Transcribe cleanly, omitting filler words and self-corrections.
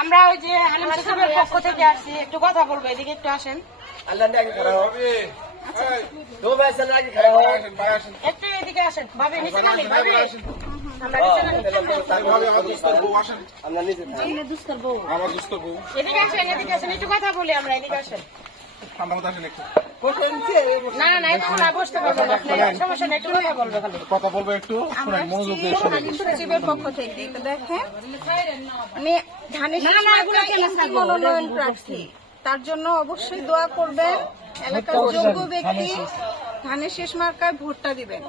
আমরা ওই যে আলিম সাহেবের পক্ষ থেকে আসছি, একটু কথা বলবো, এদিকে একটু আসেন। একটু এদিকে আসেন ভাবি, নিচে নামি ভাবি, এদিকে আসেন, এদিকে আসেন, একটু কথা বলি আমরা, এদিকে আসেন। না না না, একটু না বসতে পারবেন, সমস্যা নেই, একটু কথা বলবে, কথা বলবো একটু মনোযোগ দিয়ে শুনুন। সচিবের পক্ষ থেকে দেখেন, আমি ধানের মনোনয়ন প্রার্থী, তার জন্য অবশ্যই দোয়া করবেন। এলাকার যোগ্য ব্যক্তি ধানের শেষ মার্কায় ভোটটা দিবেন।